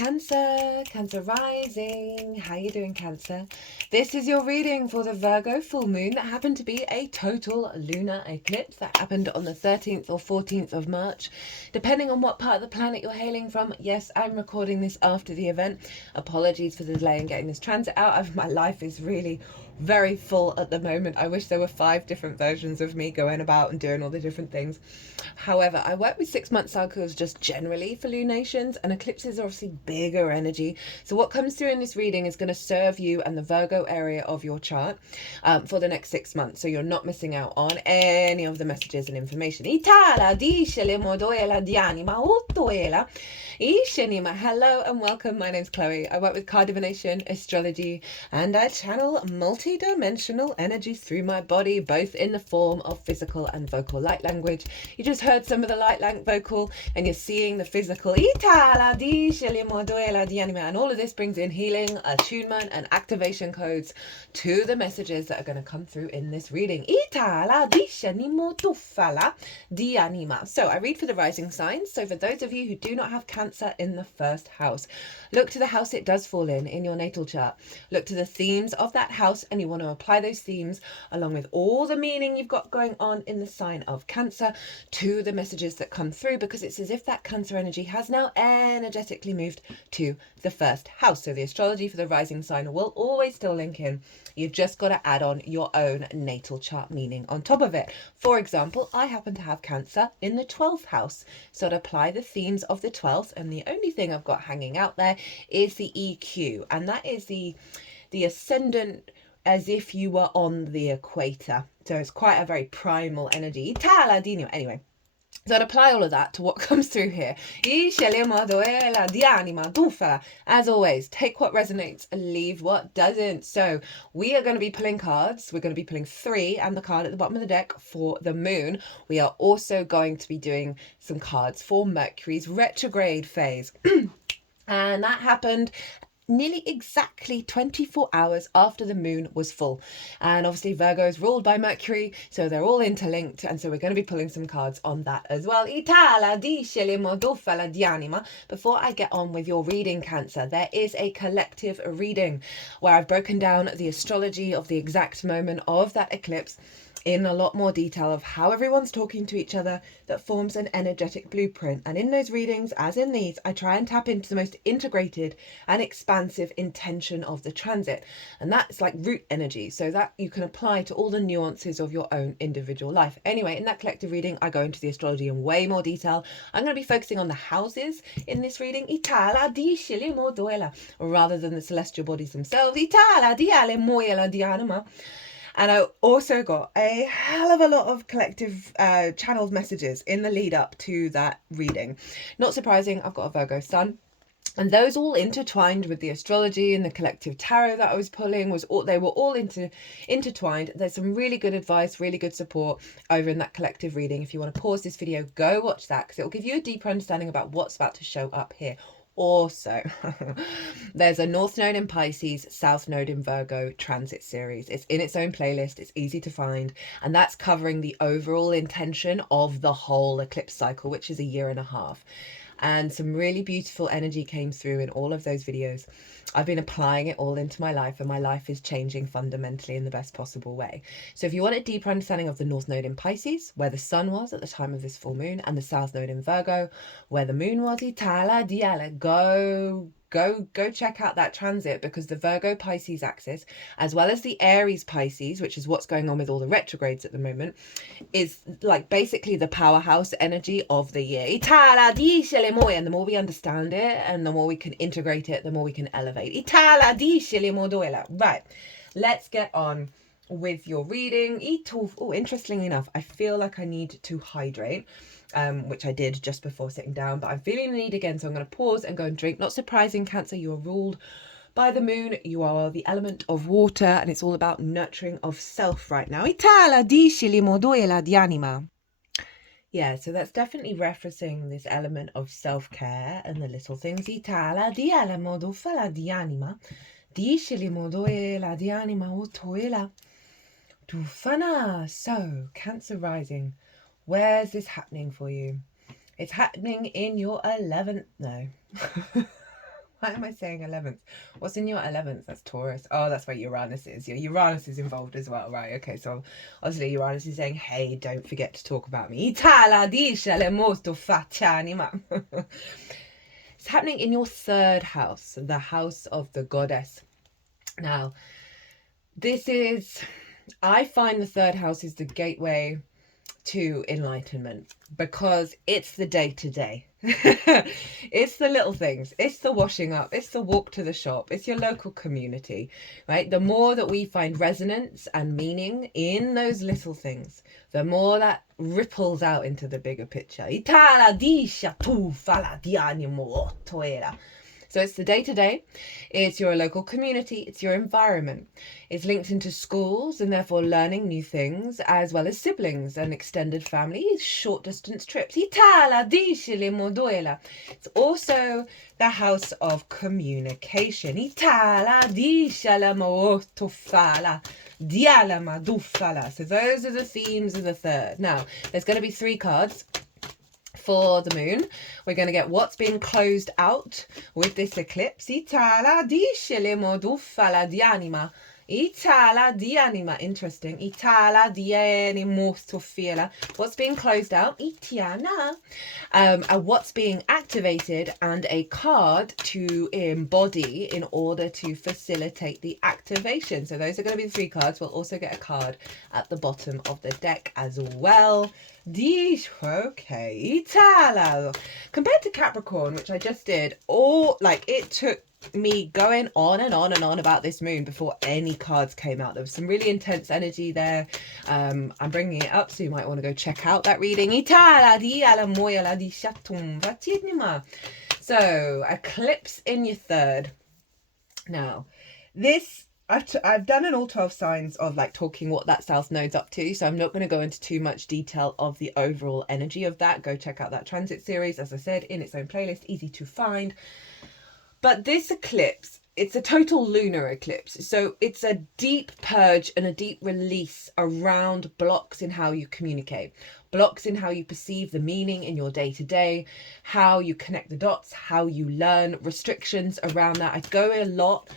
Cancer rising. How you doing, Cancer? This is your reading for the Virgo full moon that happened to be a total lunar eclipse that happened on the 13th or 14th of March. Depending on what part of the planet you're hailing from, yes, I'm recording this after the event. Apologies for the delay in getting this transit out. My life is really very full at the moment. I wish there were 5 different versions of me going about and doing all the different things. However, I work with 6-month cycles just generally for lunations, and eclipses are obviously bigger energy. So what comes through in this reading is going to serve you and the Virgo area of your chart for the next 6 months. So you're not missing out on any of the messages and information. Hello and welcome. My name's Chloe. I work with card divination, astrology, and I channel multi-dimensional energies through my body, both in the form of physical and vocal light language. You just heard some of the light vocal, and you're seeing the physical. And all of this brings in healing, attunement, and activation codes to the messages that are going to come through in this reading. So I read for the rising signs. So for those of you who do not have Cancer in the first house, look to the house it does fall in your natal chart. Look to the themes of that house, and you want to apply those themes along with all the meaning you've got going on in the sign of Cancer to the messages that come through, because it's as if that Cancer energy has now energetically moved to the first house. So the astrology for the rising sign will always still link in. You've just got to add on your own natal chart meaning on top of it. For example, I happen to have Cancer in the 12th house, so to apply the themes of the 12th, and the only thing I've got hanging out there is the EQ, and that is the ascendant, as if you were on the equator. So it's quite a very primal energy. Anyway, so I'd apply all of that to what comes through here. As always, take what resonates and leave what doesn't. So we are going to be pulling cards. We're going to be pulling 3 and the card at the bottom of the deck for the moon. We are also going to be doing some cards for Mercury's retrograde phase. And that happened nearly exactly 24 hours after the moon was full. And obviously Virgo is ruled by Mercury, so they're all interlinked, and so we're going to be pulling some cards on that as well. Before I get on with your reading, Cancer, there is a collective reading where I've broken down the astrology of the exact moment of that eclipse in a lot more detail of how everyone's talking to each other that forms an energetic blueprint. And in those readings, as in these, I try and tap into the most integrated and expansive intention of the transit. And that's like root energy, so that you can apply to all the nuances of your own individual life. Anyway, in that collective reading, I go into the astrology in way more detail. I'm going to be focusing on the houses in this reading, rather than the celestial bodies themselves. And I also got a hell of a lot of collective channeled messages in the lead up to that reading. Not surprising, I've got a Virgo sun. And those all intertwined with the astrology and the collective tarot that I was pulling, they were all intertwined. There's some really good advice, really good support over in that collective reading. If you want to pause this video, go watch that, because it will give you a deeper understanding about what's about to show up here. Also, there's a North Node in Pisces, South Node in Virgo transit series. It's in its own playlist. It's easy to find. And that's covering the overall intention of the whole eclipse cycle, which is a 1.5 years. And some really beautiful energy came through in all of those videos. I've been applying it all into my life, and my life is changing fundamentally in the best possible way. So if you want a deeper understanding of the North Node in Pisces, where the sun was at the time of this full moon, and the South Node in Virgo, where the moon was, go check out that transit, because the Virgo Pisces axis, as well as the Aries Pisces, which is what's going on with all the retrogrades at the moment, is like basically the powerhouse energy of the year. And the more we understand it and the more we can integrate it, the more we can elevate. Right, let's get on with your reading. Oh, interestingly enough, I feel like I need to hydrate. Which I did just before sitting down, but I'm feeling the need again, so I'm going to pause and go and drink. Not surprising, Cancer, you are ruled by the moon. You are the element of water, and it's all about nurturing of self right now. Yeah, so that's definitely referencing this element of self-care and the little things. So, Cancer rising. Where's this happening for you? It's happening in your 11th. No. Why am I saying 11th? What's in your 11th? That's Taurus. Oh, that's where Uranus is. Yeah, Uranus is involved as well, right? Okay, so obviously Uranus is saying, hey, don't forget to talk about me. Itala dice le molto faccianima. It's happening in your third house, the house of the goddess. Now, I find the third house is the gateway to enlightenment because it's the day-to-day. It's the little things, it's the washing up, it's the walk to the shop, it's your local community, right? The more that we find resonance and meaning in those little things, the more that ripples out into the bigger picture. So it's the day-to-day, it's your local community, it's your environment. It's linked into schools and therefore learning new things, as well as siblings and extended families, short distance trips. It's also the house of communication. So those are the themes of the third. Now, there's going to be 3 cards. For the moon, we're going to get what's been closed out with this eclipse. Itala dice le modufala di anima. Itala di anima. Interesting. Itala di animo stofila. What's being closed out? Itiana. And what's being activated, and a card to embody in order to facilitate the activation. So those are going to be the 3 cards. We'll also get a card at the bottom of the deck as well. Okay, Itala. Compared to Capricorn, which I just did, it took me going on and on and on about this moon before any cards came out. There was some really intense energy there. I'm bringing it up, so you might want to go check out that reading. So, eclipse in your third. Now, this I've done an all 12 signs of talking what that south node's up to, so I'm not going to go into too much detail of the overall energy of that. Go check out that transit series, as I said, in its own playlist, easy to find. But this eclipse, it's a total lunar eclipse, so it's a deep purge and a deep release around blocks in how you communicate, blocks in how you perceive the meaning in your day-to-day, how you connect the dots, how you learn, restrictions around that. I go a lot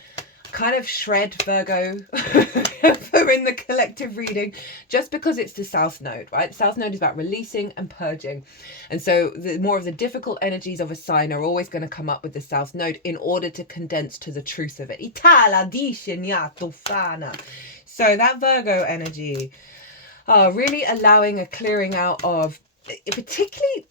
kind of shred Virgo for in the collective reading, just because it's the south node, right? The south node is about releasing and purging, and so the more of the difficult energies of a sign are always going to come up with the south node in order to condense to the truth of it. So that Virgo energy, really allowing a clearing out of, particularly,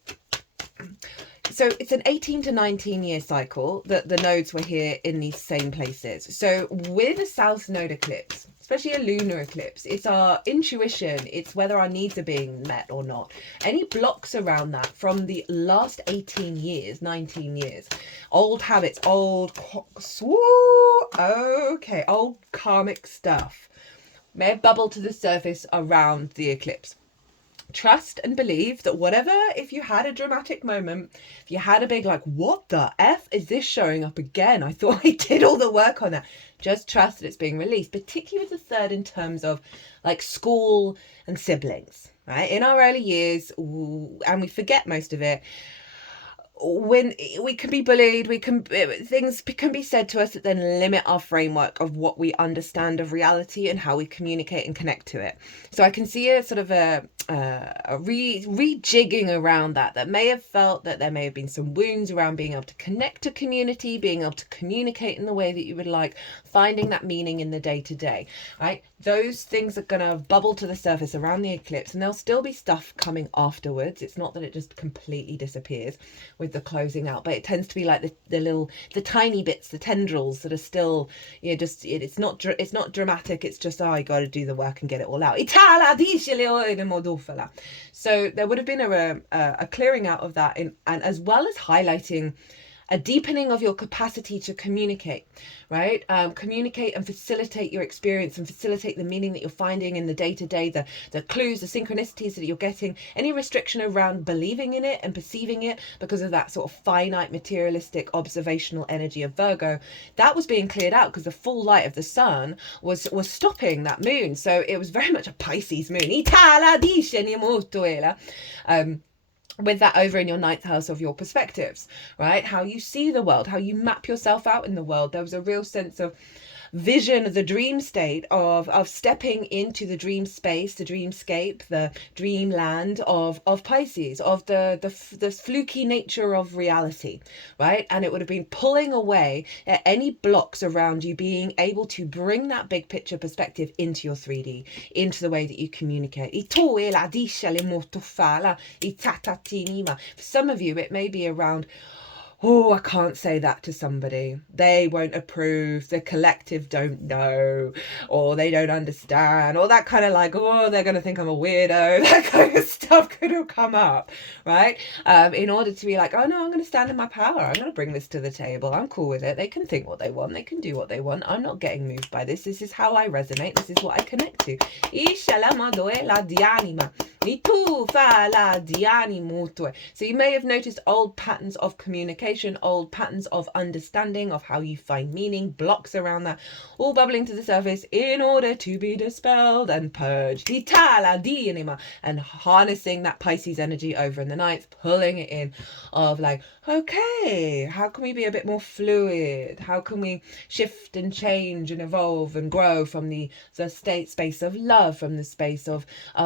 so it's an 18 to 19 year cycle that the nodes were here in these same places. So with a south node eclipse, especially a lunar eclipse, it's our intuition, it's whether our needs are being met or not. Any blocks around that from the last 18 years, 19 years, old habits, old karmic stuff may bubble to the surface around the eclipse. Trust and believe that whatever, if you had a dramatic moment, if you had a big what the F is this showing up again? I thought I did all the work on that. Just trust that it's being released, particularly with the third in terms of school and siblings, right? In our early years, and we forget most of it, when we can be bullied, things can be said to us that then limit our framework of what we understand of reality and how we communicate and connect to it. So I can see a sort of a rejigging around that may have felt that there may have been some wounds around being able to connect to community, being able to communicate in the way that you would like, finding that meaning in the day-to-day, right? Those things are going to bubble to the surface around the eclipse, and there'll still be stuff coming afterwards. It's not that it just completely disappears with the closing out, but it tends to be the tiny bits, the tendrils that are still, it's not dramatic. It's just, I got to do the work and get it all out. So there would have been a clearing out of that, and as well as highlighting a deepening of your capacity to communicate, right? Communicate and facilitate your experience and facilitate the meaning that you're finding in the day-to-day, the clues, the synchronicities that you're getting, any restriction around believing in it and perceiving it because of that sort of finite, materialistic, observational energy of Virgo, that was being cleared out because the full light of the sun was stopping that moon. So it was very much a Pisces moon. with that over in your ninth house of your perspectives, right? How you see the world, how you map yourself out in the world. There was a real sense of vision, the dream state of stepping into the dream space, the dreamscape, the dreamland of Pisces, of the fluky nature of reality, right? And it would have been pulling away at any blocks around you, being able to bring that big picture perspective into your 3D, into the way that you communicate. For some of you, it may be around, oh, I can't say that to somebody. They won't approve. The collective don't know, or they don't understand, or that kind of like, oh, they're going to think I'm a weirdo. That kind of stuff could have come up, right? In order to be like, oh no, I'm going to stand in my power. I'm going to bring this to the table. I'm cool with it. They can think what they want. They can do what they want. I'm not getting moved by this. This is how I resonate. This is what I connect to. So you may have noticed old patterns of communication, old patterns of understanding of how you find meaning, blocks around that, all bubbling to the surface in order to be dispelled and purged. And harnessing that Pisces energy over in the ninth, pulling it in of like, okay, how can we be a bit more fluid? How can we shift and change and evolve and grow from the space of love, from the space of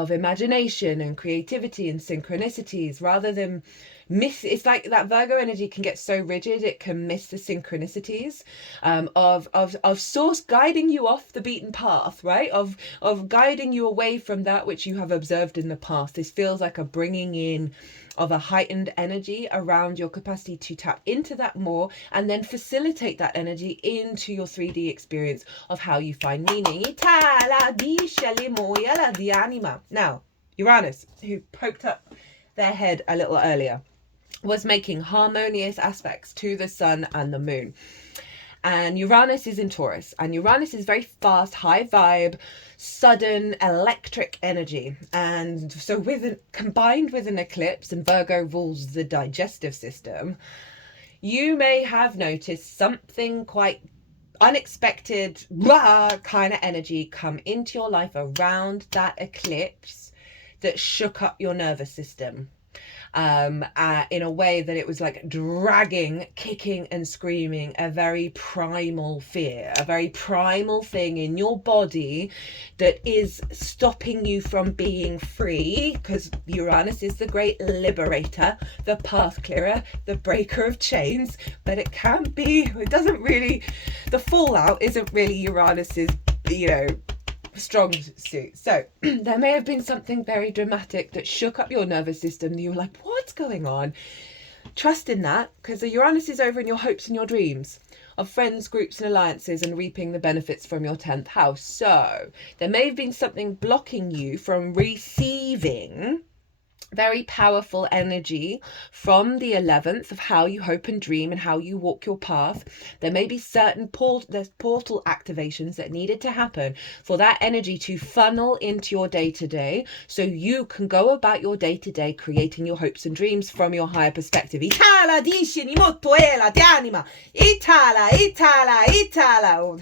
imagination and creativity and synchronicities, rather than miss. It's like that Virgo energy can get so rigid it can miss the synchronicities of source guiding you off the beaten path, right? Of guiding you away from that which you have observed in the past. This feels like a bringing in of a heightened energy around your capacity to tap into that more and then facilitate that energy into your 3D experience of how you find meaning. Now, Uranus, who poked up their head a little earlier, was making harmonious aspects to the sun and the moon. And Uranus is in Taurus, and Uranus is very fast, high vibe, sudden electric energy. And so combined with an eclipse, and Virgo rules the digestive system, you may have noticed something quite unexpected, rah, kind of energy come into your life around that eclipse that shook up your nervous system. In a way that it was like dragging, kicking and screaming a very primal fear, a very primal thing in your body that is stopping you from being free, because Uranus is the great liberator, the path clearer, the breaker of chains. But it can't be, it doesn't really, the fallout isn't really Uranus's, strong suit. So there may have been something very dramatic that shook up your nervous system and you were like, what's going on? Trust in that, because the Uranus is over in your hopes and your dreams of friends, groups and alliances and reaping the benefits from your 10th house. So there may have been something blocking you from receiving very powerful energy from the 11th of how you hope and dream and how you walk your path. There may be certain portal activations that needed to happen for that energy to funnel into your day-to-day, so you can go about your day-to-day creating your hopes and dreams from your higher perspective. Itala dici ni motoela ti anima. Itala. Oh,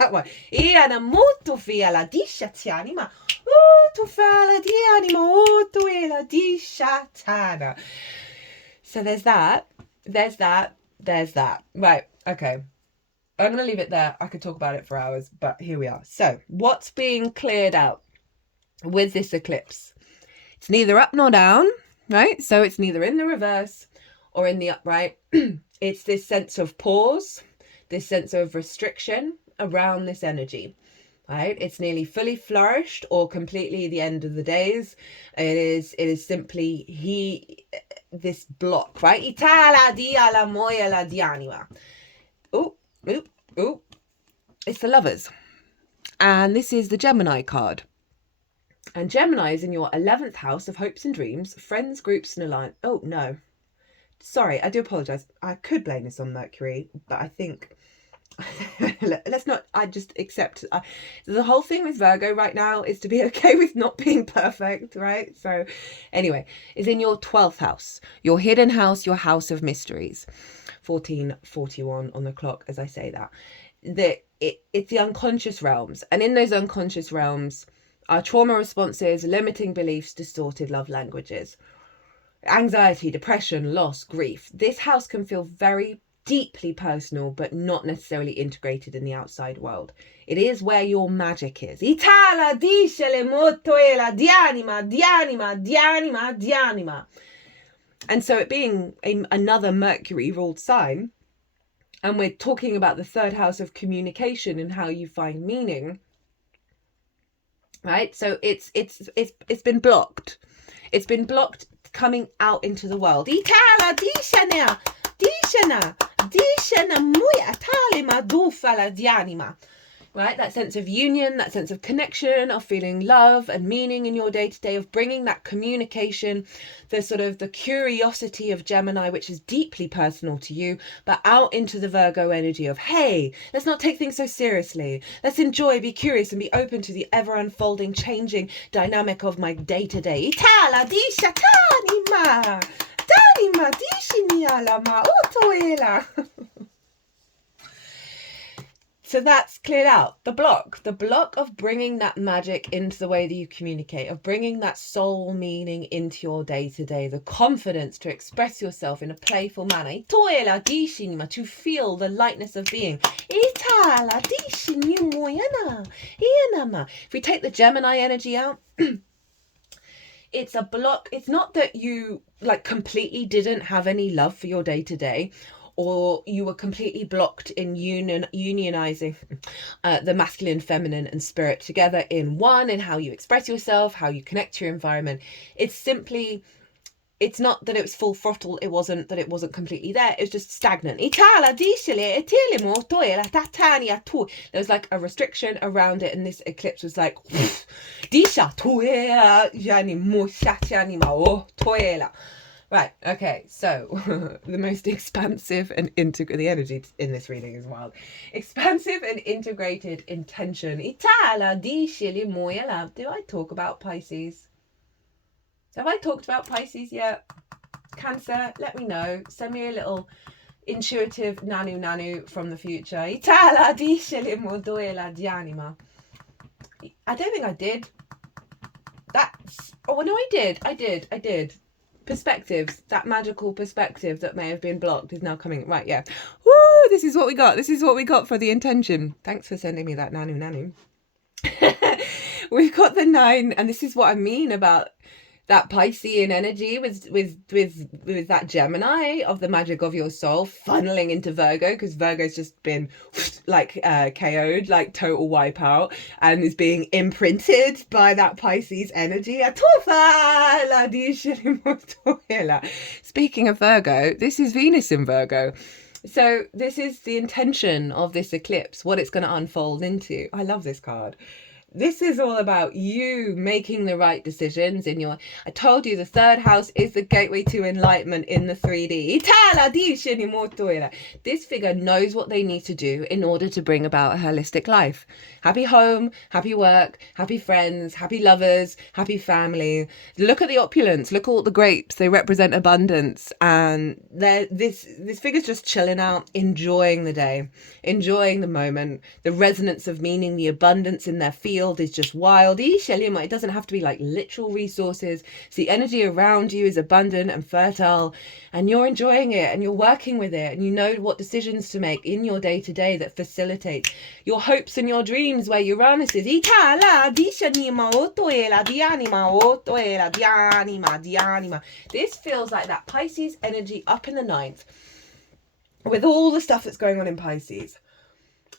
that one. Iana molto fia la discia ti anima. So there's that. Right, okay. I'm going to leave it there. I could talk about it for hours, but here we are. So what's being cleared out with this eclipse? It's neither up nor down, right? So it's neither in the reverse or in the upright. It's this sense of pause, this sense of restriction around this energy. Right, it's nearly fully flourished or completely the end of the days. It is simply this block, right? Itala dia la moya la dianima. Oh, it's the Lovers, and this is the Gemini card. And Gemini is in your 11th house of hopes and dreams, friends, groups, and alliance. Oh no, sorry, I do apologize. I could blame this on Mercury, but I think. Let's not. I just accept the whole thing with Virgo right now is to be okay with not being perfect, right? So anyway, is in your 12th house, your hidden house, your house of mysteries. 14:41 on the clock as I say that. It's the unconscious realms, and in those unconscious realms are trauma responses, limiting beliefs, distorted love languages. anxiety, depression, loss, grief. This house can feel very deeply personal, but not necessarily integrated in the outside world. It is where your magic is. Itala discele motoela dianima, dianima, dianima, dianima. And so it being another Mercury ruled sign, and we're talking about the third house of communication and how you find meaning, right? So it's been blocked. It's been blocked coming out into the world. Itala dishana, dishana, dishana muya talima dufala dianima. Right, that sense of union, that sense of connection, of feeling love and meaning in your day-to-day, of bringing that communication, the sort of the curiosity of Gemini, which is deeply personal to you, but out into the Virgo energy of, hey, let's not take things so seriously. Let's enjoy, be curious, and be open to the ever-unfolding, changing dynamic of my day-to-day. Itala disha tanima, tanima dishinialama otoela. So that's cleared out. The block of bringing that magic into the way that you communicate, of bringing that soul meaning into your day-to-day, the confidence to express yourself in a playful manner, to feel the lightness of being. If we take the Gemini energy out, it's a block. It's not that you like completely didn't have any love for your day-to-day, or you were completely blocked in unionizing the masculine, feminine, and spirit together in one, in how you express yourself, how you connect to your environment. It's simply, it's not that it was full throttle. It wasn't that it wasn't completely there. It was just stagnant. There was like a restriction around it, and this eclipse was like, right, okay, so the most expansive and the energy in this reading is wild. Expansive and integrated intention. Did I talk about Pisces? Have I talked about Pisces yet? Cancer, let me know. Send me a little intuitive nanu from the future. I don't think I did. Oh, no, I did. Perspectives, that magical perspective that may have been blocked is now coming. Right, yeah. Woo, this is what we got for the intention. Thanks for sending me that nanu. We've got the 9, and this is what I mean about that Piscean energy with that Gemini of the magic of your soul funneling into Virgo, because Virgo's just been like KO'd, like total wipeout, and is being imprinted by that Pisces energy. Speaking of Virgo, this is Venus in Virgo. So this is the intention of this eclipse, what it's going to unfold into. I love this card. This is all about you making the right decisions in your... I told you the third house is the gateway to enlightenment in the 3D. This figure knows what they need to do in order to bring about a holistic life. Happy home, happy work, happy friends, happy lovers, happy family. Look at the opulence. Look at all the grapes. They represent abundance. And this figure's just chilling out, enjoying the day, enjoying the moment, the resonance of meaning, the abundance in their field is just wild. It doesn't have to be like literal resources. So the energy around you is abundant and fertile, and you're enjoying it and you're working with it, and you know what decisions to make in your day-to-day that facilitate your hopes and your dreams, where Uranus is. This feels like that Pisces energy up in the 9th with all the stuff that's going on in Pisces.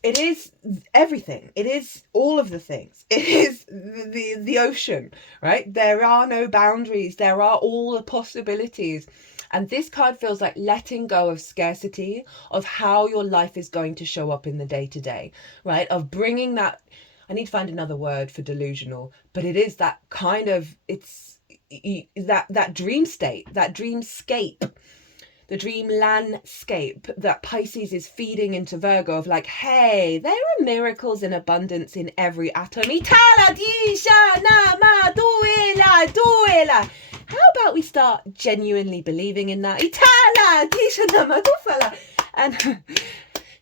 It is everything. It is all of the things. It is the ocean, right? There are no boundaries. There are all the possibilities. And this card feels like letting go of scarcity, of how your life is going to show up in the day-to-day, right? Of bringing that, I need to find another word for delusional, but it is that kind of, it's that dream state, that dreamscape, the dream landscape that Pisces is feeding into Virgo of like, hey, there are miracles in abundance in every atom. How about we start genuinely believing in that? And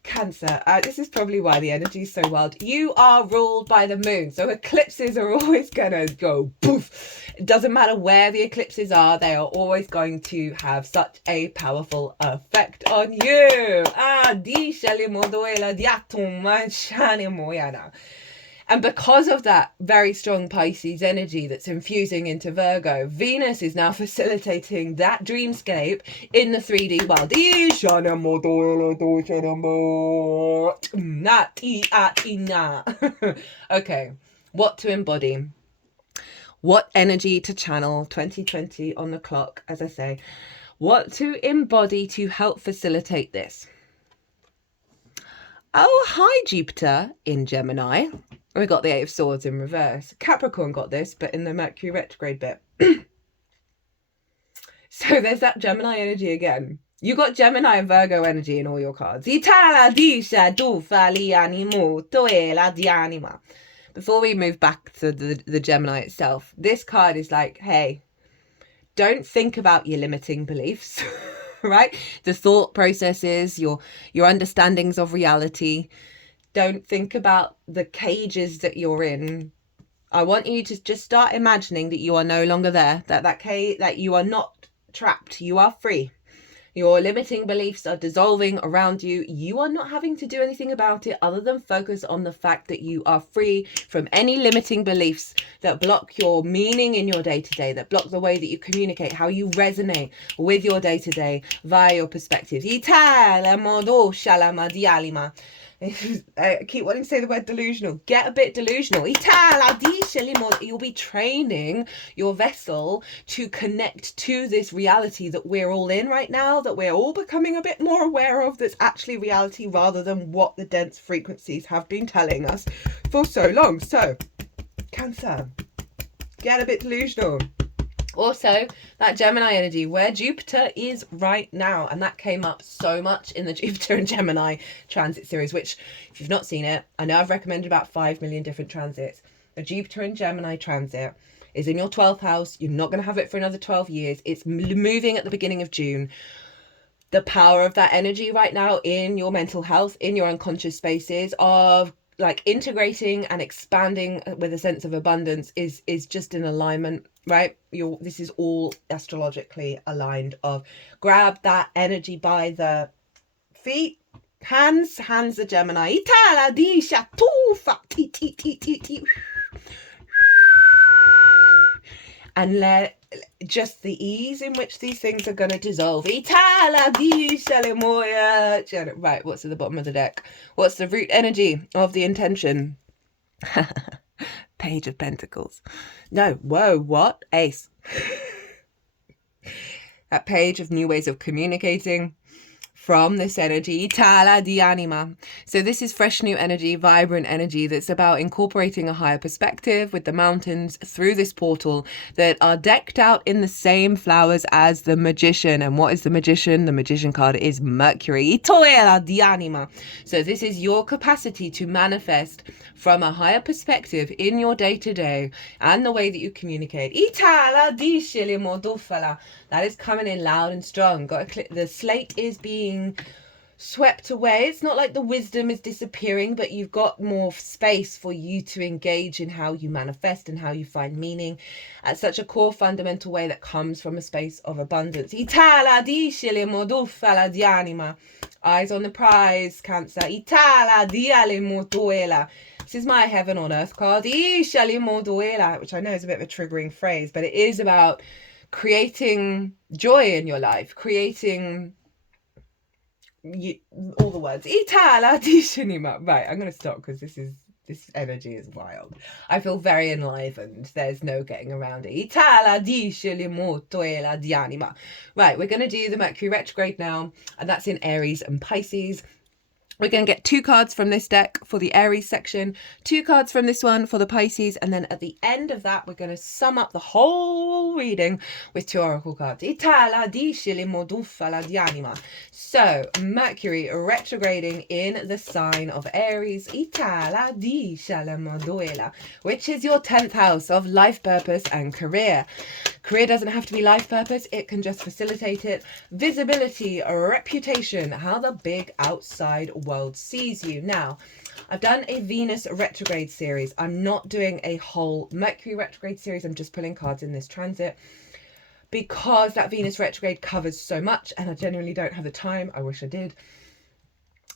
Cancer, this is probably why the energy is so wild. You are ruled by the moon, so eclipses are always gonna go poof. It doesn't matter where the eclipses are, they are always going to have such a powerful effect on you. And because of that very strong Pisces energy that's infusing into Virgo, Venus is now facilitating that dreamscape in the 3D world. Okay, what to embody? What energy to channel? 2020 on the clock, as I say. What to embody to help facilitate this? Oh, hi, Jupiter in Gemini. We got the Eight of Swords in reverse. Capricorn got this, but in the Mercury retrograde bit. So there's that Gemini energy again. You got Gemini and Virgo energy in all your cards. Before we move back to the Gemini itself, this card is like, hey, don't think about your limiting beliefs, right? The thought processes, your understandings of reality. Don't think about the cages that you're in. I want you to just start imagining that you are no longer there, that you are not trapped, you are free. Your limiting beliefs are dissolving around you. You are not having to do anything about it other than focus on the fact that you are free from any limiting beliefs that block your meaning in your day-to-day, that block the way that you communicate, how you resonate with your day-to-day via your perspectives. I keep wanting to say the word delusional. Get a bit delusional. You'll be training your vessel to connect to this reality that we're all in right now, that we're all becoming a bit more aware of, that's actually reality rather than what the dense frequencies have been telling us for so long. So, Cancer, get a bit delusional. Also, that Gemini energy, where Jupiter is right now. And that came up so much in the Jupiter and Gemini transit series, which, if you've not seen it, I know I've recommended about 5 million different transits. The Jupiter and Gemini transit is in your 12th house. You're not going to have it for another 12 years. It's moving at the beginning of June. The power of that energy right now in your mental health, in your unconscious spaces of like integrating and expanding with a sense of abundance is just in alignment, right? This is all astrologically aligned of grab that energy by the feet, hands the Gemini. And let just the ease in which these things are going to dissolve. Right, what's at the bottom of the deck? What's the root energy of the intention? Page of Pentacles. No, whoa, what? Ace. That page of new ways of communicating from this energy. Tala di anima. So this is fresh new energy, vibrant energy that's about incorporating a higher perspective with the mountains through this portal that are decked out in the same flowers as the Magician. And what is the Magician? The Magician card is Mercury. Toela di anima. So this is your capacity to manifest from a higher perspective in your day-to-day and the way that you communicate. Itala di shilimodufala. That is coming in loud and strong. The slate is being swept away. It's not like the wisdom is disappearing, but you've got more space for you to engage in how you manifest and how you find meaning at such a core fundamental way that comes from a space of abundance. Eyes on the prize, Cancer. This is my heaven on earth card, which I know is a bit of a triggering phrase, but it is about creating joy in your life, creating all the words. Right, I'm going to stop because this energy is wild. I feel very enlivened. There's no getting around it. Right, we're going to do the Mercury retrograde now, and that's in Aries and Pisces. We're going to get 2 cards from this deck for the Aries section, 2 cards from this one for the Pisces, and then at the end of that, we're going to sum up the whole reading with 2 oracle cards. So, Mercury retrograding in the sign of Aries, which is your 10th house of life purpose and career. Career doesn't have to be life purpose, it can just facilitate it. Visibility, reputation, how the big outside world sees you. Now, I've done a Venus retrograde series. I'm not doing a whole Mercury retrograde series. I'm just pulling cards in this transit because that Venus retrograde covers so much and I genuinely don't have the time. I wish I did.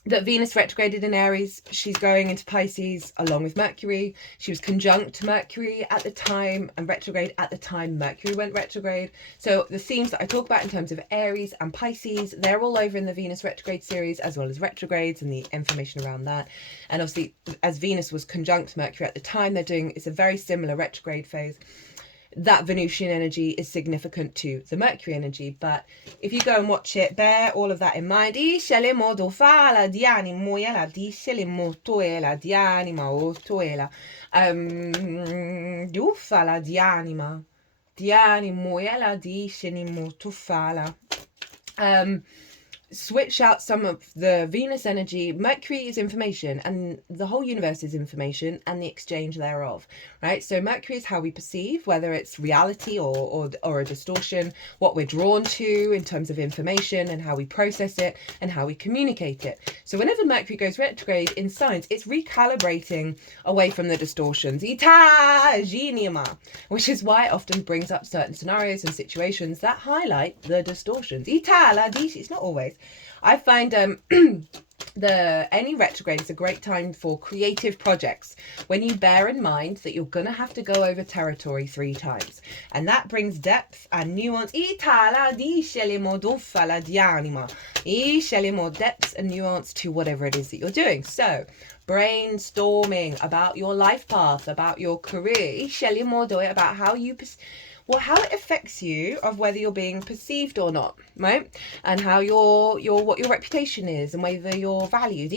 That Venus retrograded in Aries, she's going into Pisces along with Mercury. She was conjunct Mercury at the time and retrograde at the time Mercury went retrograde. So the themes that I talk about in terms of Aries and Pisces, they're all over in the Venus retrograde series, as well as retrogrades and the information around that. And obviously, as Venus was conjunct Mercury at the time, it's a very similar retrograde phase. That Venusian energy is significant to the Mercury energy. But if you go and watch it, bear all of that in mind. Switch out some of the Venus energy. Mercury is information and the whole universe is information and the exchange thereof, right? So Mercury is how we perceive, whether it's reality or a distortion, what we're drawn to in terms of information and how we process it and how we communicate it. So whenever Mercury goes retrograde in signs, it's recalibrating away from the distortions, which is why it often brings up certain scenarios and situations that highlight the distortions. It's not always. I find any retrograde is a great time for creative projects when you bear in mind that you're going to have to go over territory 3 times, and that brings depth and nuance. More depth and nuance to whatever it is that you're doing. So brainstorming about your life path, about your career, about how you how it affects you, of whether you're being perceived or not, right? And how what your reputation is and whether you're valued.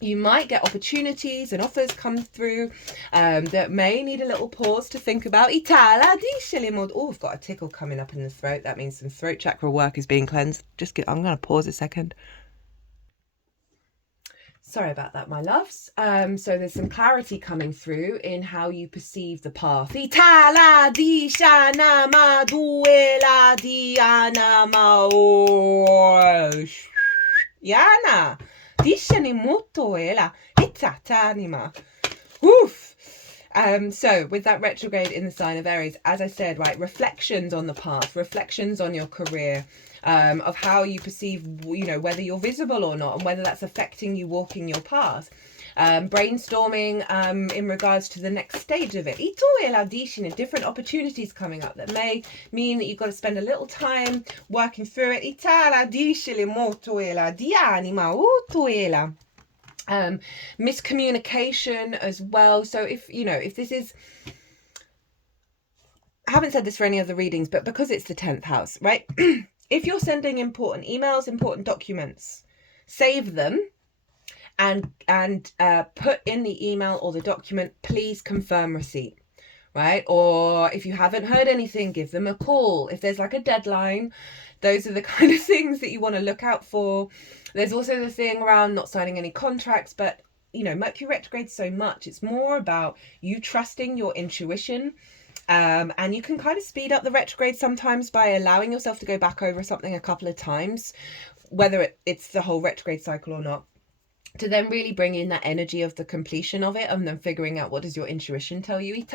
You might get opportunities and offers come through that may need a little pause to think about. Oh, we've got a tickle coming up in the throat. That means some throat chakra work is being cleansed. I'm going to pause a second. Sorry about that, my loves. So there's some clarity coming through in how you perceive the path. Woof. So with that retrograde in the sign of Aries, as I said, right, reflections on the path, reflections on your career, of how you perceive, whether you're visible or not, and whether that's affecting you walking your path. Brainstorming in regards to the next stage of it. Different opportunities coming up that may mean that you've got to spend a little time working through it. Miscommunication as well. So if this is, I haven't said this for any other readings, but because it's the 10th house, right? If you're sending important emails, important documents, save them and put in the email or the document, please confirm receipt, right? Or if you haven't heard anything, give them a call. If there's like a deadline, those are the kind of things that you want to look out for. There's also the thing around not signing any contracts, but Mercury retrogrades so much. It's more about you trusting your intuition. And you can kind of speed up the retrograde sometimes by allowing yourself to go back over something a couple of times, whether it's the whole retrograde cycle or not, to then really bring in that energy of the completion of it and then figuring out what does your intuition tell you.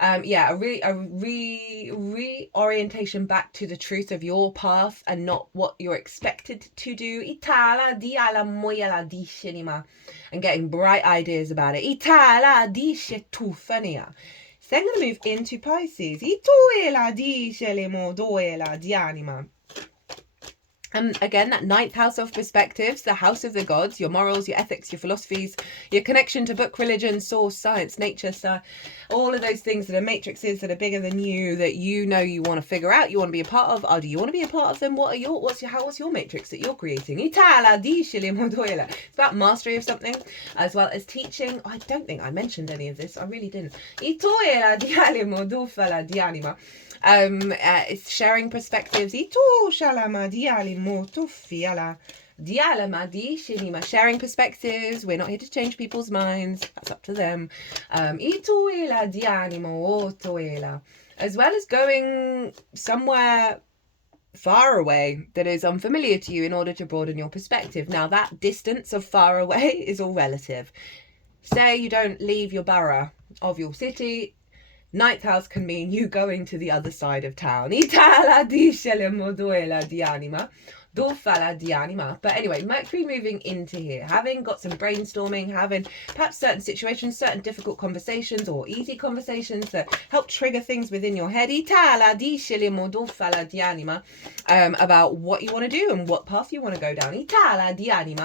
A reorientation back to the truth of your path and not what you're expected to do. And getting bright ideas about it. Then going to move into Pisces. Again, that 9th house of perspectives, the house of the gods, your morals, your ethics, your philosophies, your connection to book, religion, source, science, nature, so all of those things that are matrices that are bigger than you, that you want to figure out, you want to be a part of. Oh, do you want to be a part of them? What's your matrix that you're creating? It's about mastery of something as well as teaching. I don't think I mentioned any of this. I really didn't. It's sharing perspectives. Sharing perspectives. We're not here to change people's minds. That's up to them. as well as going somewhere far away that is unfamiliar to you in order to broaden your perspective. Now, that distance of far away is all relative. Say you don't leave your borough of your city. Ninth house can mean you going to the other side of town. But anyway, Mercury moving into here, having got some brainstorming, having perhaps certain situations, certain difficult conversations or easy conversations that help trigger things within your head about what you want to do and what path you want to go down.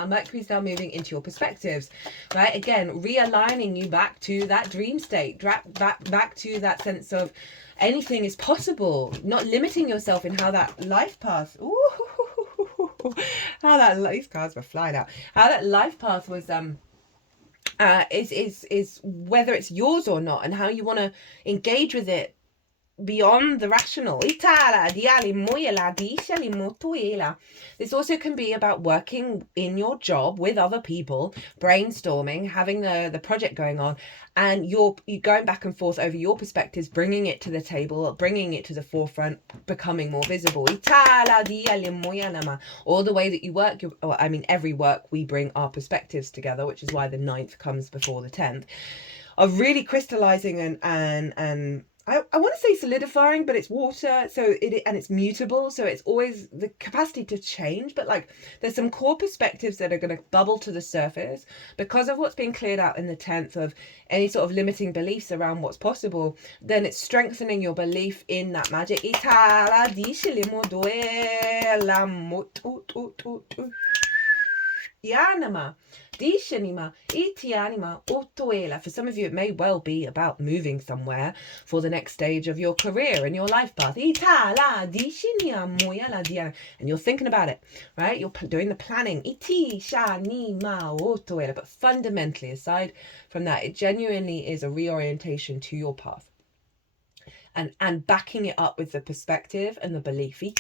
Mercury's now moving into your perspectives, right? Again, realigning you back to that dream state, back to that sense of anything is possible, not limiting yourself in how that life path, how that, these cards were flying out, how that life path was is whether it's yours or not, and how you want to engage with it beyond the rational. This also can be about working in your job with other people, brainstorming, having the project going on, and you're going back and forth over your perspectives, bringing it to the table, bringing it to the forefront, becoming more visible. Or the way that you work, every work we bring our perspectives together, which is why the 9th comes before the 10th, of really crystallizing and I want to say solidifying, but it's water, so it's mutable, so it's always the capacity to change. But like, there's some core perspectives that are going to bubble to the surface because of what's being cleared out in the 10th of any sort of limiting beliefs around what's possible. Then it's strengthening your belief in that magic. For some of you, it may well be about moving somewhere for the next stage of your career and your life path. And you're thinking about it, right? You're doing the planning. But fundamentally, aside from that, it genuinely is a reorientation to your path. And backing it up with the perspective and the belief. Right,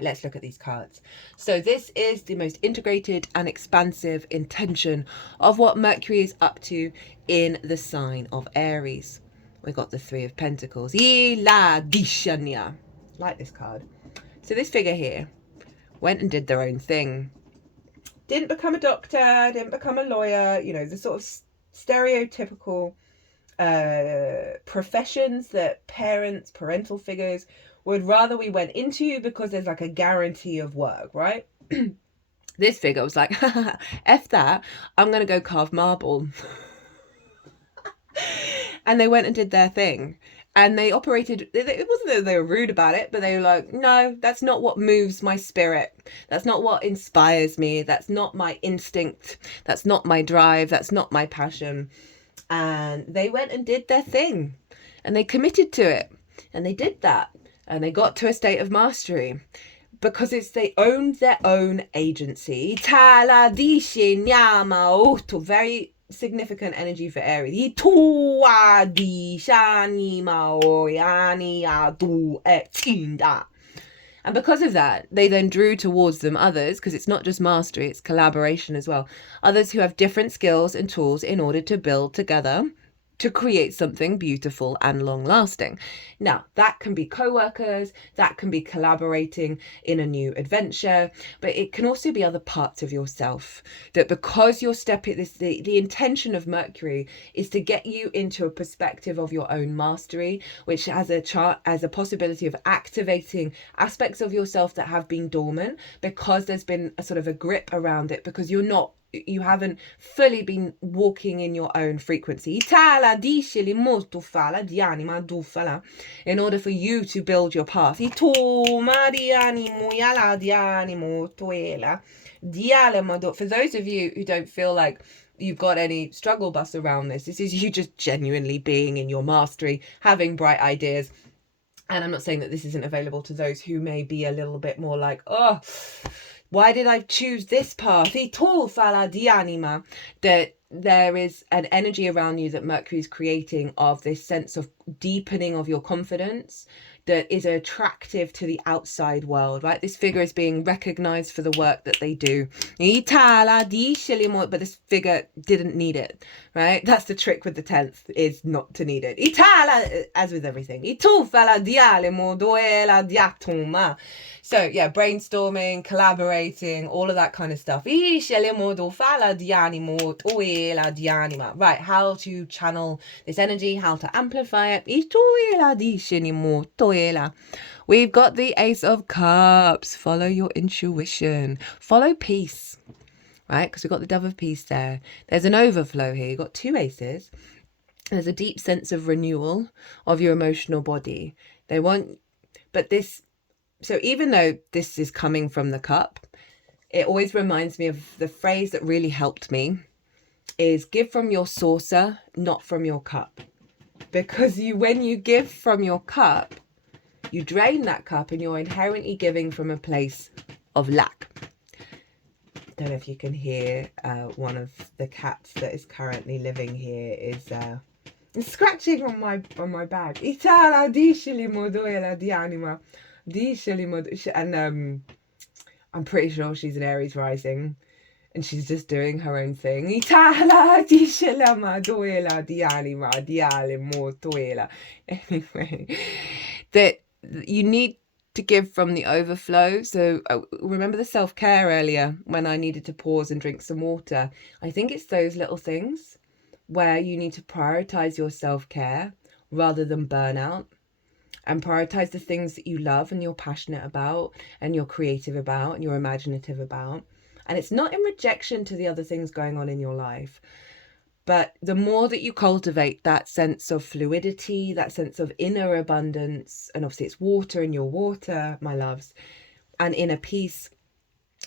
let's look at these cards. So this is the most integrated and expansive intention of what Mercury is up to in the sign of Aries. We got the 3 of Pentacles. Like this card. So this figure here went and did their own thing. Didn't become a doctor, didn't become a lawyer, the sort of stereotypical professions that parental figures would rather we went into because there's like a guarantee of work, right? This figure was like, F that, I'm going to go carve marble. And they went and did their thing. And they operated, it wasn't that they were rude about it, but they were like, no, that's not what moves my spirit. That's not what inspires me. That's not my instinct. That's not my drive. That's not my passion. And they went and did their thing, and they committed to it, and they did that, and they got to a state of mastery because they owned their own agency. Very significant energy for Aries. And because of that, they then drew towards them others, because it's not just mastery, it's collaboration as well. Others who have different skills and tools in order to build together to create something beautiful and long-lasting. Now, that can be co-workers, that can be collaborating in a new adventure, but it can also be other parts of yourself. That because you're stepping this, the intention of Mercury is to get you into a perspective of your own mastery, which has a possibility of activating aspects of yourself that have been dormant because there's been a sort of a grip around it, because you haven't fully been walking in your own frequency in order for you to build your path. For those of you who don't feel like you've got any struggle bus around this is you just genuinely being in your mastery, having bright ideas. And I'm not saying that this isn't available to those who may be a little bit more like, oh, why did I choose this path? That there is an energy around you that Mercury is creating of this sense of deepening of your confidence, that is attractive to the outside world, right? This figure is being recognized for the work that they do. But this figure didn't need it, right? That's the trick with the 10th, is not to need it. As with everything. So yeah, brainstorming, collaborating, all of that kind of stuff. Right, how to channel this energy, how to amplify it. We've got the Ace of Cups. Follow your intuition. Follow peace, right? Because we've got the Dove of Peace there. There's an overflow here. You've got 2 aces. There's a deep sense of renewal of your emotional body. So even though this is coming from the cup, it always reminds me of the phrase that really helped me is give from your saucer, not from your cup. Because when you give from your cup, you drain that cup and you're inherently giving from a place of lack. Don't know if you can hear one of the cats that is currently living here is scratching on my bag. And I'm pretty sure she's an Aries rising. And she's just doing her own thing. Anyway, that you need to give from the overflow. So remember the self-care earlier when I needed to pause and drink some water. I think it's those little things where you need to prioritize your self-care rather than burnout, and prioritize the things that you love and you're passionate about and you're creative about and you're imaginative about. And it's not in rejection to the other things going on in your life. But the more that you cultivate that sense of fluidity, that sense of inner abundance, and obviously it's water in your water, my loves, and inner peace,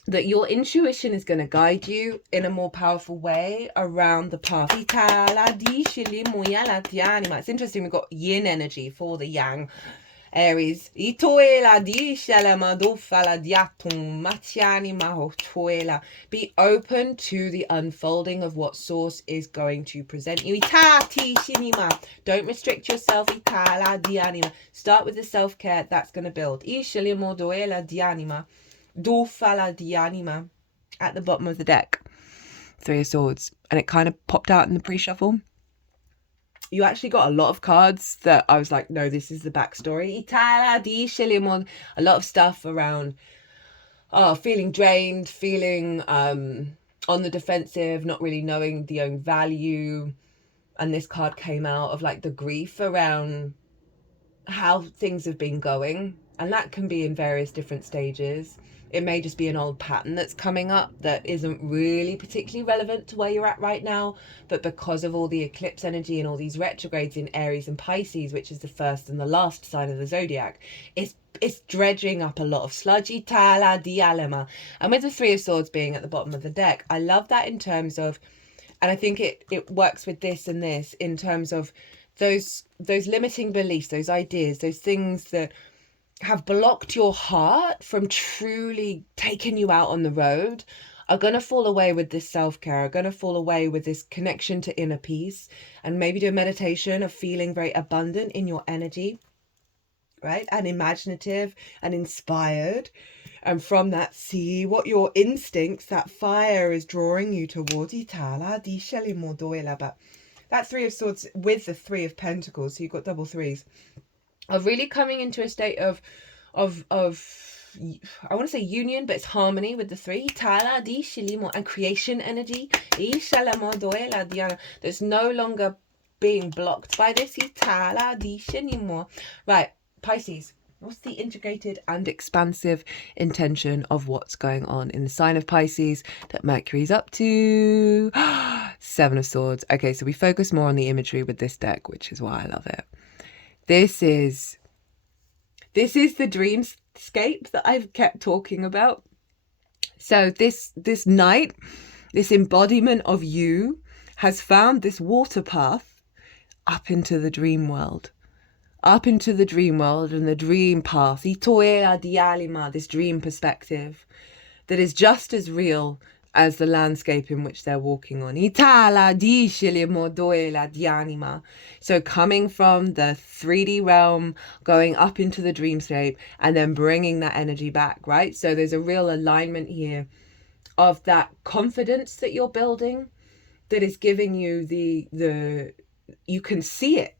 that your intuition is going to guide you in a more powerful way around the path. It's interesting, we've got yin energy for the yang. Aries. Be open to the unfolding of what source is going to present you. Don't restrict yourself. Start with the self-care. That's going to build. At the bottom of the deck. 3 of Swords. And it kind of popped out in the pre-shuffle. You actually got a lot of cards that I was like, no, this is the backstory. A lot of stuff around feeling drained, feeling on the defensive, not really knowing the own value. And this card came out of like the grief around how things have been going. And that can be in various different stages. It may just be an old pattern that's coming up that isn't really particularly relevant to where you're at right now. But because of all the eclipse energy and all these retrogrades in Aries and Pisces, which is the first and the last sign of the zodiac, it's dredging up a lot of sludgy. And with the 3 of Swords being at the bottom of the deck, I love that in terms of, and I think it works with this and this, in terms of those limiting beliefs, those ideas, those things that have blocked your heart from truly taking you out on the road are going to fall away with this self-care, are going to fall away with this connection to inner peace, and maybe do a meditation of feeling very abundant in your energy, right? And imaginative and inspired. And from that, see what your instincts, that fire is drawing you towards. But that 3 of Swords with the 3 of Pentacles, so you've got double 3s, of really coming into a state of I want to say union, but it's harmony with the 3. And creation energy. There's no longer being blocked by this. Right, Pisces. What's the integrated and expansive intention of what's going on in the sign of Pisces that Mercury's up to? 7 of Swords. Okay, so we focus more on the imagery with this deck, which is why I love it. This is the dreamscape that I've kept talking about. So this night, this embodiment of you has found this water path up into the dream world. Up into the dream world and the dream path. This dream perspective that is just as real as the landscape in which they're walking on. Itala di modoela di anima. So coming from the 3D realm, going up into the dreamscape, and then bringing that energy back, right? So there's a real alignment here of that confidence that you're building that is giving you the you can see it.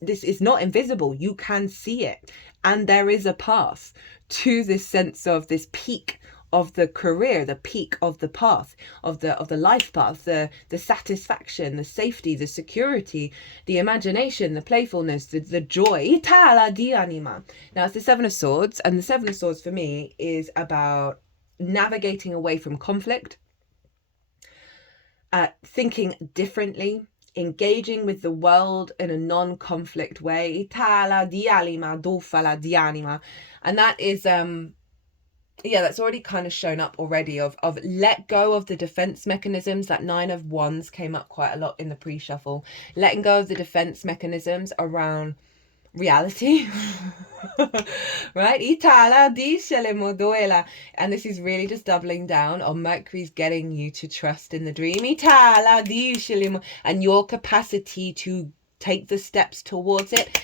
This is not invisible. You can see it. And there is a path to this sense of this peak of the career, the peak of the path, of the life path, the satisfaction, the safety, the security, the imagination, the playfulness, the joy. Itala di anima. Now it's the Seven of Swords, and the Seven of Swords for me is about navigating away from conflict, thinking differently, engaging with the world in a non-conflict way. Itala di anima, dofala di anima. And that is yeah, that's already kind of shown up already of let go of the defense mechanisms. That 9 of Wands came up quite a lot in the pre-shuffle. Letting go of the defense mechanisms around reality. Right? Itala di modoela. And this is really just doubling down on Mercury's getting you to trust in the dream. Itala di and your capacity to take the steps towards it.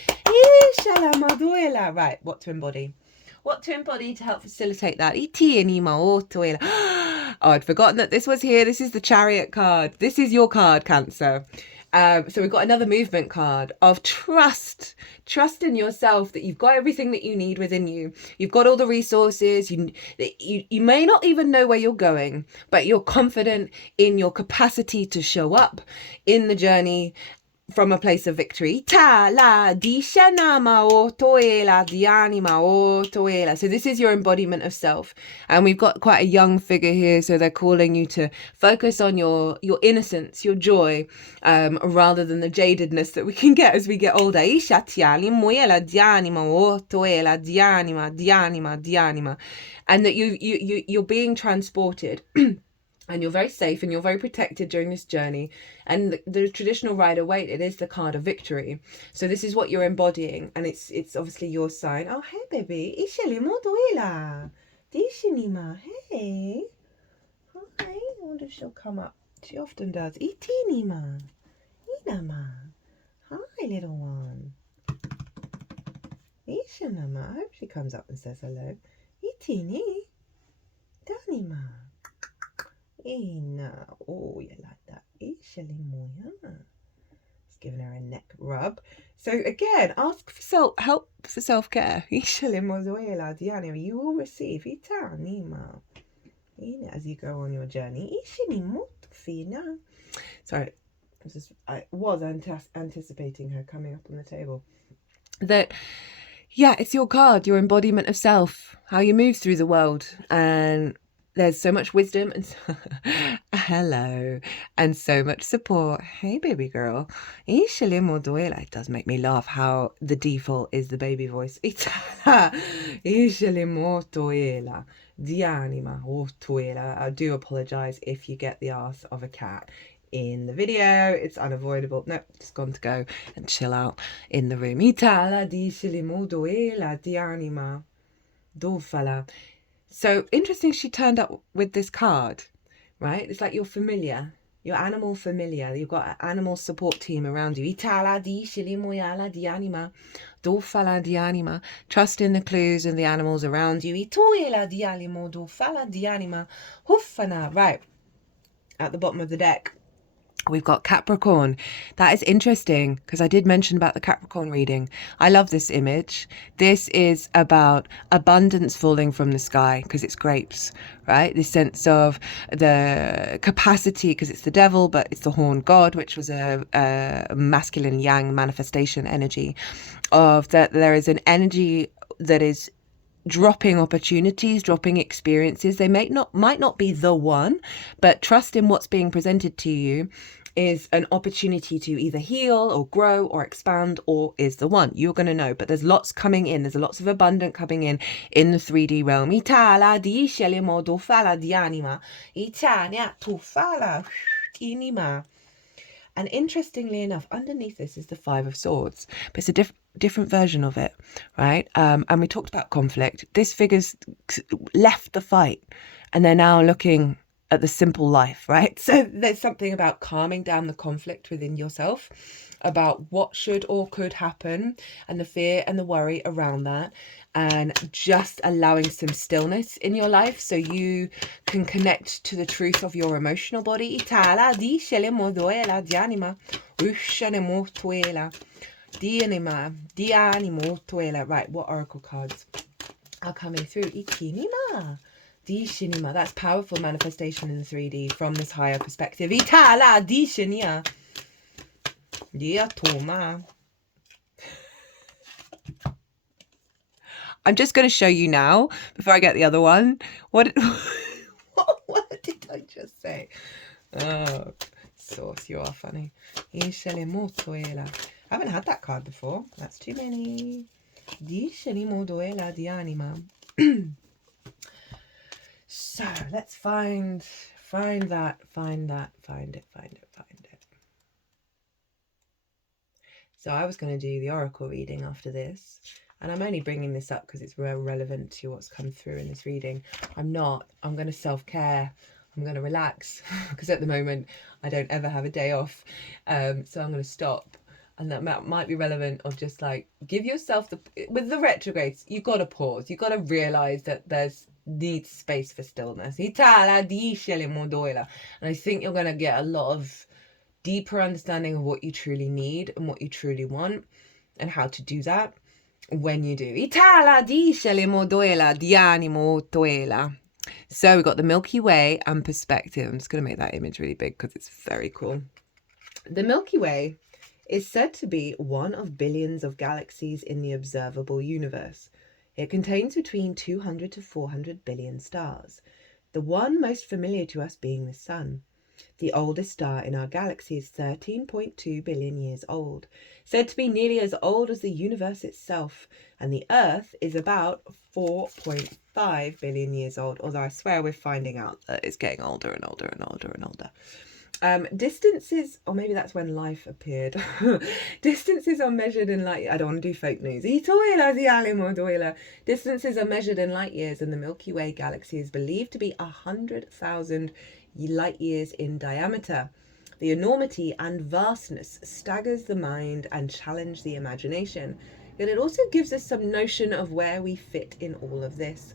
Right, what to embody? What to embody to help facilitate that? Oh, I'd forgotten that this was here. This is the Chariot card. This is your card, Cancer. So we've got another movement card of trust. Trust in yourself that you've got everything that you need within you. You've got all the resources. You may not even know where you're going, but you're confident in your capacity to show up in the journey from a place of victory. So this is your embodiment of self. And we've got quite a young figure here, so they're calling you to focus on your innocence, your joy, rather than the jadedness that we can get as we get older. And that you're being transported. And you're very safe and you're very protected during this journey. And the traditional Rider-Waite, it is the card of victory. So this is what you're embodying. And it's obviously your sign. Oh, hey, baby. Hey. Hi. I wonder if she'll come up. She often does. Itinima. Inama. Hi, little one. Ishanama. I hope she comes up and says hello. Itini. Danima. Ina. Oh, you like that. It's giving her a neck rub. So again, ask for help for self-care. You will receive as you go on your journey. Sorry, I was anticipating her coming up on the table. That, yeah, it's your card, your embodiment of self, how you move through the world. And there's so much wisdom and hello, and so much support. Hey, baby girl. It does make me laugh how the default is the baby voice. I do apologise if you get the arse of a cat in the video. It's unavoidable. No, just gone to go and chill out in the room. So interesting she turned up with this card, right? It's like you're familiar, you're animal familiar. You've got an animal support team around you. Trust in the clues and the animals around you. Right, at the bottom of the deck, we've got Capricorn. That is interesting because I did mention about the Capricorn reading. I love this image. This is about abundance falling from the sky because it's grapes, right? This sense of the capacity, because it's the devil, but it's the horned god, which was a masculine yang manifestation energy of that. There is an energy that is dropping opportunities, dropping experiences. They might not be the one, but trust in what's being presented to you is an opportunity to either heal or grow or expand, or is the one. You're going to know, but there's lots coming in. There's lots of abundance coming in the 3D realm. And interestingly enough, underneath this is the 5 of Swords, but it's a different version of it, right? And we talked about conflict. This figure's left the fight and they're now looking at the simple life, right? So there's something about calming down the conflict within yourself about what should or could happen and the fear and the worry around that, and just allowing some stillness in your life so you can connect to the truth of your emotional body. Right, what oracle cards are coming through? Ikinima. Di shinima. That's powerful manifestation in the 3D from this higher perspective. Itala di shinia. Dia toma. I'm just going to show you now before I get the other one. What did I just say? Oh, sauce, you are funny. I haven't had that card before. That's too many. So let's find it. So I was going to do the oracle reading after this, and I'm only bringing this up because it's relevant to what's come through in this reading. I'm going to self-care. I'm going to relax because at the moment I don't ever have a day off. So I'm going to stop. And that might be relevant of just like, give yourself with the retrogrades, you've got to pause. You've got to realize that needs space for stillness. And I think you're going to get a lot of deeper understanding of what you truly need and what you truly want and how to do that when you do. So we've got the Milky Way and perspective. I'm just going to make that image really big because it's very cool. The Milky Way is said to be one of billions of galaxies in the observable universe. It contains between 200 to 400 billion stars, the one most familiar to us being the Sun. The oldest star in our galaxy is 13.2 billion years old, said to be nearly as old as the universe itself, and the Earth is about 4.5 billion years old, although I swear we're finding out that it's getting older and older and older and older. Distances, or maybe that's when life appeared. Distances are measured in light. I don't want to do fake news. Distances are measured in light years, and the Milky Way galaxy is believed to be 100,000 light years in diameter. The enormity and vastness staggers the mind and challenge the imagination. Yet it also gives us some notion of where we fit in all of this.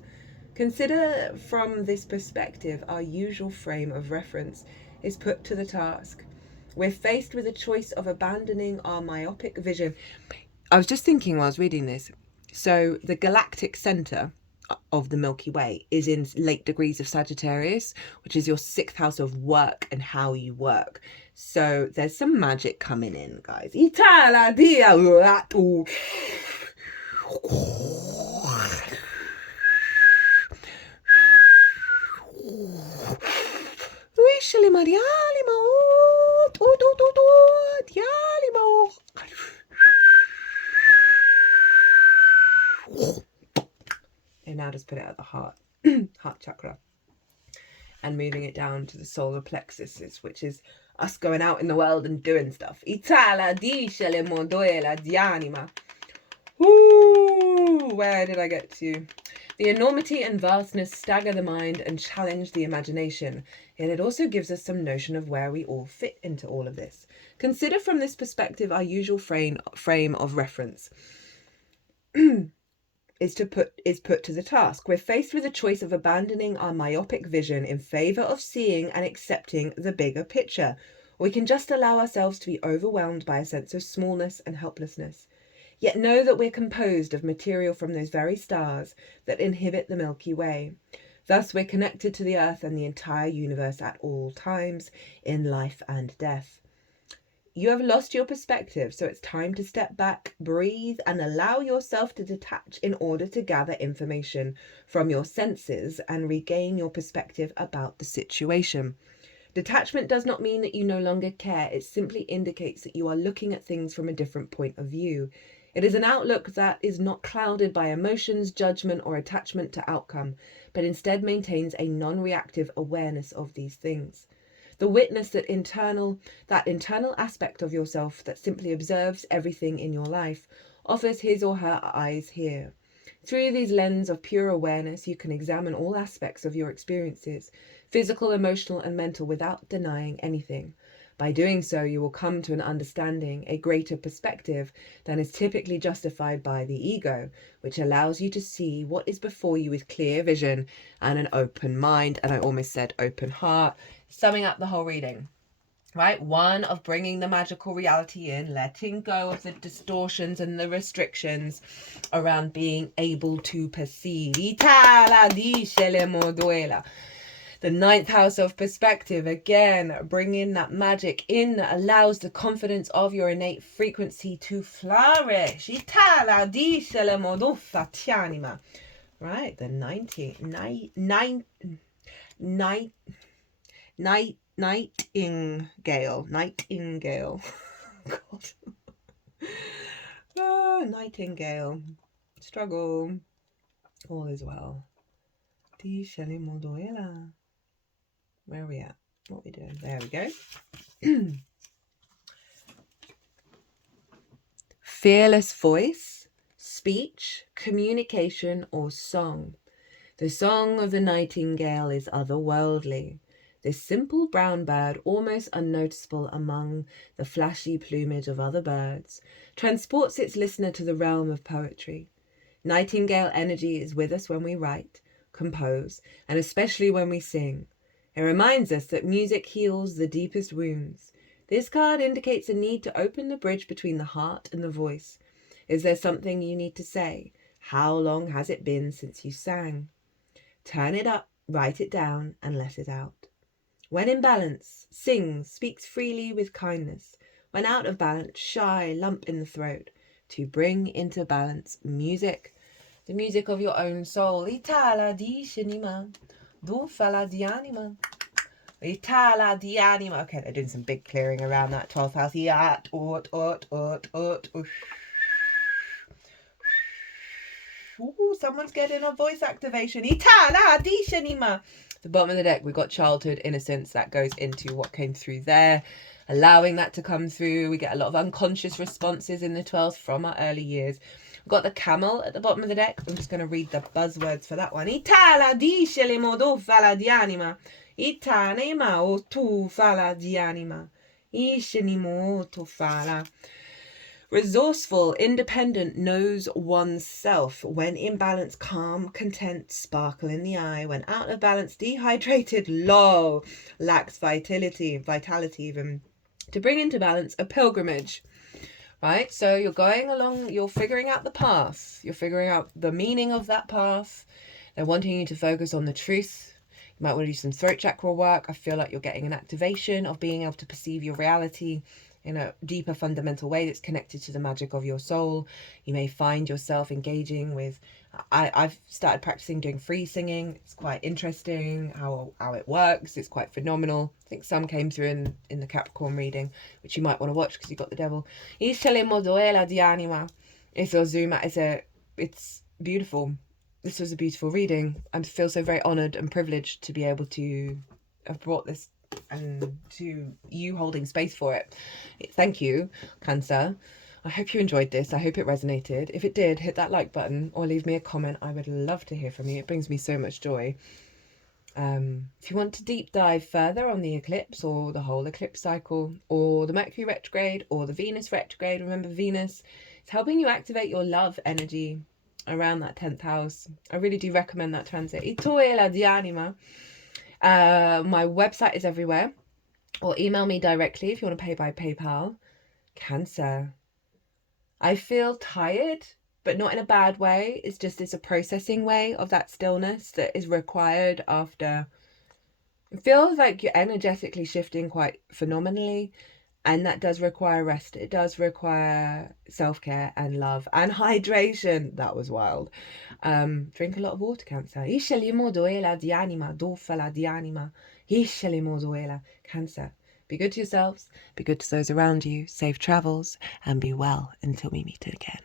Consider from this perspective, our usual frame of reference is put to the task. We're faced with a choice of abandoning our myopic vision. I was just thinking while I was reading this, so the galactic center of the Milky Way is in late degrees of Sagittarius, which is your 6th house of work and how you work. So there's some magic coming in, guys. And now just put it at the heart chakra, and moving it down to the solar plexus, which is us going out in the world and doing stuff. Ooh, where did I get to? The enormity and vastness stagger the mind and challenge the imagination, yet it also gives us some notion of where we all fit into all of this. Consider from this perspective our usual frame of reference is put to the task. We're faced with a choice of abandoning our myopic vision in favour of seeing and accepting the bigger picture. We can just allow ourselves to be overwhelmed by a sense of smallness and helplessness. Yet know that we're composed of material from those very stars that inhabit the Milky Way. Thus we're connected to the Earth and the entire universe at all times, in life and death. You have lost your perspective, so it's time to step back, breathe, and allow yourself to detach in order to gather information from your senses and regain your perspective about the situation. Detachment does not mean that you no longer care. It simply indicates that you are looking at things from a different point of view. It is an outlook that is not clouded by emotions, judgment, or attachment to outcome, but instead maintains a non-reactive awareness of these things. The witness that internal aspect of yourself that simply observes everything in your life offers his or her eyes here. Through these lenses of pure awareness, you can examine all aspects of your experiences, physical, emotional, and mental, without denying anything. By doing so, you will come to an understanding, a greater perspective than is typically justified by the ego, which allows you to see what is before you with clear vision and an open mind. And I almost said open heart. Summing up the whole reading, right? One, of bringing the magical reality in, letting go of the distortions and the restrictions around being able to perceive. The ninth house of perspective, again, bringing that magic in that allows the confidence of your innate frequency to flourish. Right, the nightingale. God. Oh, nightingale. Struggle. All is well. Where are we at? What are we doing? There we go. Fearless voice, speech, communication, or song. The song of the nightingale is otherworldly. This simple brown bird, almost unnoticeable among the flashy plumage of other birds, transports its listener to the realm of poetry. Nightingale energy is with us when we write, compose, and especially when we sing. It reminds us that music heals the deepest wounds. This card indicates a need to open the bridge between the heart and the voice. Is there something you need to say? How long has it been since you sang? Turn it up, write it down, and let it out. When in balance, sings, speaks freely with kindness. When out of balance, shy, lump in the throat. To bring into balance music, the music of your own soul. Itala di shinima, do fala di anima. Itala di anima. Okay, they're doing some big clearing around that 12th house. Yat, Ooh, someone's getting a voice activation. Itala di shinima. The bottom of the deck, we got childhood innocence. That goes into what came through there. Allowing that to come through. We get a lot of unconscious responses in the 12th from our early years. We've got the camel at the bottom of the deck. I'm just going to read the buzzwords for that one. Itala dice le modo fala di anima. Itanema o tu fala di anima. Ishenimo to fala. Resourceful, independent, knows oneself. When in balance, calm, content, sparkle in the eye. When out of balance, dehydrated, low, lacks vitality even. To bring into balance, a pilgrimage, right? So you're going along, you're figuring out the path. You're figuring out the meaning of that path. They're wanting you to focus on the truth. You might want to do some throat chakra work. I feel like you're getting an activation of being able to perceive your reality in a deeper fundamental way that's connected to the magic of your soul. You may find yourself engaging with, I've started practicing doing free singing. It's quite interesting how it works. It's quite phenomenal. I think some came through in the Capricorn reading, which you might want to watch because you've got the devil. It's beautiful. This was a beautiful reading. I feel so very honoured and privileged to be able to have brought this and to you holding space for it. Thank you, Cancer. I hope you enjoyed this. I hope it resonated. If it did, hit that like button or leave me a comment. I would love to hear from you. It brings me so much joy. If you want to deep dive further on the eclipse or the whole eclipse cycle or the Mercury retrograde or the Venus retrograde, remember Venus is helping you activate your love energy around that 10th house. I really do recommend that transit. Itoela di anima. My website is everywhere, or email me directly if you want to pay by PayPal. Cancer. I feel tired, but not in a bad way. It's a processing way of that stillness that is required after. It feels like you're energetically shifting quite phenomenally, and that does require rest. It does require self-care and love and hydration. That was wild. Drink a lot of water, Cancer. Cancer. Be good to yourselves, be good to those around you, safe travels, and be well until we meet again.